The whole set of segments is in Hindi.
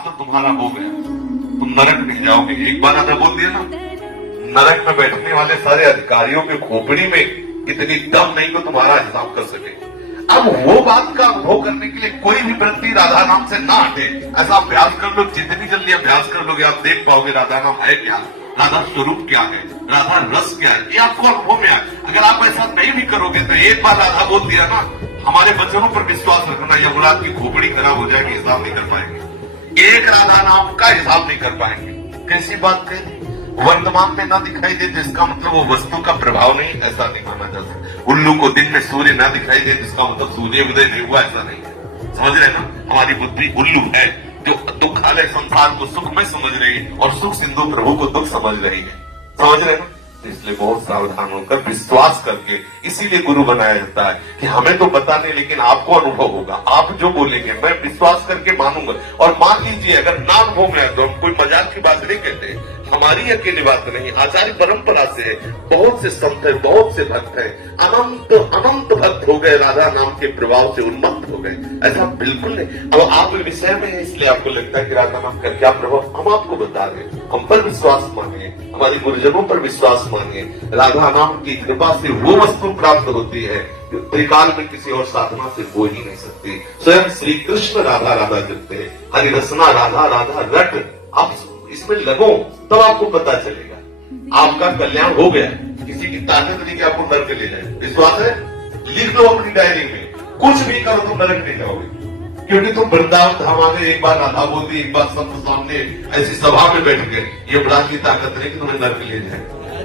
काम तो तुम्हारा हो गया, तुम नरक नहीं जाओगे। एक बार राधा बोल दिया ना, नरक में बैठने वाले सारे अधिकारियों के खोपड़ी में इतनी दम नहीं तो तुम्हारा हिसाब कर सके। अब वो बात का अनुभव करने के लिए कोई भी व्यक्ति राधा नाम से ना हटे। ऐसा अभ्यास कर लो, जितनी जल्दी अभ्यास कर लोगे आप देख पाओगे राधा नाम है क्या, राधा स्वरूप क्या है, राधा रस क्या है, ये आपको अनुभव में आए। अगर आप ऐसा नहीं भी करोगे तो एक बार राधा बोल दिया ना, हमारे वचनों पर विश्वास रखना, यमराज की खोपड़ी खराब हो जाएगी, हिसाब नहीं कर पाएंगे। एक राधा नाम का हिसाब नहीं कर पाएंगे। कैसी बात कही, वर्तमान में ना दिखाई दे तो इसका मतलब वो वस्तु का प्रभाव नहीं, ऐसा नहीं माना जा सकता। उल्लू को दिन में सूर्य ना दिखाई दे तो इसका मतलब सूर्य उदय नहीं हुआ, ऐसा नहीं है। समझ रहे ना, हमारी बुद्धि उल्लू है जो दुखालय संसार को सुख में समझ रही है और सुख सिंधु प्रभु को दुख समझ रही है। समझ रहे ना, इसलिए बहुत सावधान होकर विश्वास करके, इसीलिए गुरु बनाया जाता है कि हमें तो पता नहीं लेकिन आपको अनुभव होगा। आप जो बोलेंगे मैं विश्वास करके मानूंगा। और मान लीजिए अगर ना अनुभव में आए तो हम कोई मजाक की बात नहीं कहते, हमारी अकेली बात नहीं, आचार्य परंपरा से है। बहुत से संत है, बहुत से भक्त है, अनंत अनंत भक्त हो गए, राधा नाम के प्रभाव से उन्मत्त हो गए। ऐसा बिल्कुल नहीं। अब आप विषय में है इसलिए आपको लगता है कि राधा नाम का क्या प्रभाव, हम आपको बता रहे। हम पर विश्वास मानिए, हमारे गुरुजनों पर विश्वास मानिए। राधा नाम की कृपा से वो वस्तु प्राप्त होती है जो त्रिकाल में किसी और साधना से हो ही नहीं सकती। स्वयं श्री कृष्ण राधा राधा जपते हैं, हरिरसना राधा राधा रट। आप इसमें लगो तब आपको पता चलेगा आपका कल्याण हो गया। किसी की ताकत नहीं कि आपको नरक ले जाए। विश्वास है, लिख लो अपनी डायरी में, कुछ भी करो तुम नरक नहीं जाओगे। क्योंकि तुम वृंदावन धाम आ गए, एक बार राधा बोल दी, एक बार संत सामने ऐसी सभा में बैठ गए, ये बड़ा की ताकत नहीं कि तुम्हें नरक ले जाए।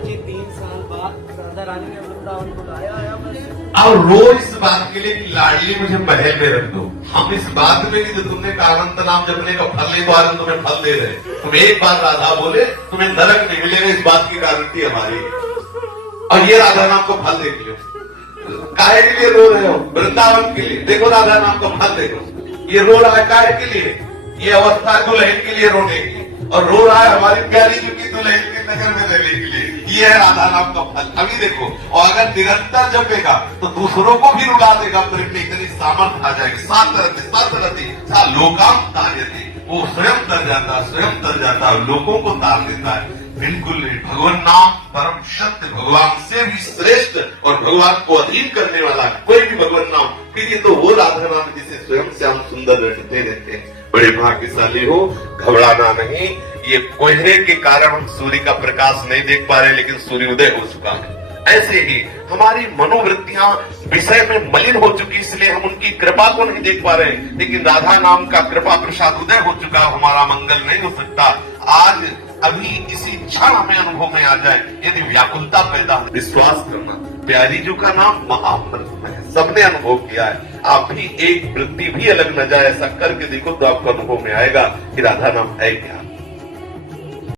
3 साल बाद राधा रानी ने वृंदावन बुलाया। अब रोज इस बात के लिए कि लाडली मुझे महल में रख दो। हम इस बात में नहीं, जो तुमने अनंत नाम जपने का फल नहीं पा रहे, तुम्हें फल दे रहे। तुम एक बार राधा बोले तुम्हें नरक नहीं मिलेगा, इस बात की गारंटी हमारी। और ये राधा नाम का फल देख लो। काहे के लिए रो रहे हो, वृंदावन के लिए। देखो राधा नाम का फल देखो, ये रो रहा है काहे के लिए, ये अवस्था दुल्हन के लिए रोने की, और रो रहा है हमारी प्यारी की दुल्हन के नगर में रहने के लिए। ये है राधा नाम का फल। अभी देखो, और अगर निरंतर जपेगा तो दूसरों को भी रुला देगा, फिर इतनी सामर्थ्य आ जाएगी। सात लोकाम तार्यते, वो स्वयं तर जाता, स्वयं तर जाता, लोगों को तार देता है। बिल्कुल नहीं, भगवान नाम परम सत्य, भगवान से भी श्रेष्ठ और भगवान को अधीन करने वाला कोई भी भगवान नाम। फिर ये तो वो राधा नाम जिसे स्वयं श्याम सुंदर रटते रहते हैं। बड़े भाग्यशाली हो, घबराना नहीं। ये कोहरे के कारण हम सूर्य का प्रकाश नहीं देख पा रहे, लेकिन सूर्योदय हो चुका है। ऐसे ही हमारी मनोवृत्तियां विषय में मलिन हो चुकी, इसलिए हम उनकी कृपा को नहीं देख पा रहे। लेकिन राधा नाम का कृपा प्रसाद उदय हो चुका, हमारा मंगल नहीं हो सकता। आज अभी इसी क्षण हमें अनुभव में आ जाए, यदि व्याकुलता पैदा हो, विश्वास करना। प्यारी जी का नाम महाअमृत है, सबने अनुभव किया है। आप भी एक वृत्ति भी अलग न जाए, ऐसा करके देखो तो आपको अनुभव में आएगा कि राधा नाम है क्या।